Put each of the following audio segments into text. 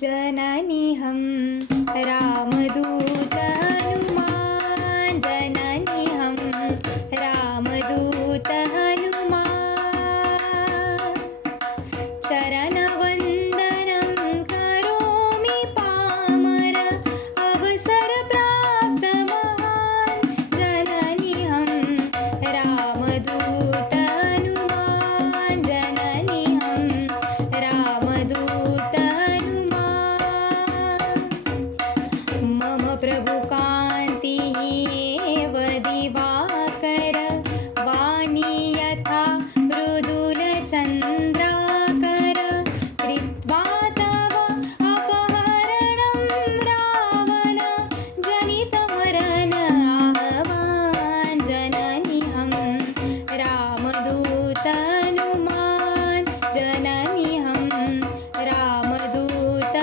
जननीहं रामदूत हनुमान् जननीहं रामदूत हनुमान् चरणवन्दनं करोमि पामर अवसरप्राप्तमहान् जननीहं रामदूत हनुमान् जननीहं रामदूत मम प्रभुकान्तिः एव दिवाकर वाणी यथा मृदुलचन्द्राकर कृत्वा तव अपहरणं रावण जनितमरण आहवान् जननीहं रामदूत हनुमान् जननीहं रामदूत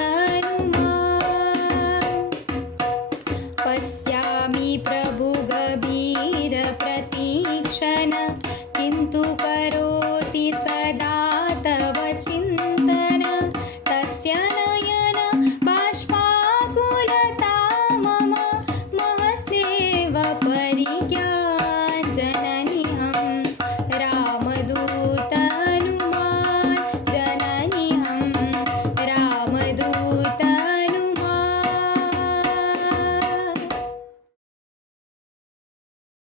पश्यामि प्रभुगभीर प्रतीक्षण किन्तु करोति सदा तव चिन्तन तस्य नयन बाष्पाकुलता मम महत्तेव परिज्ञा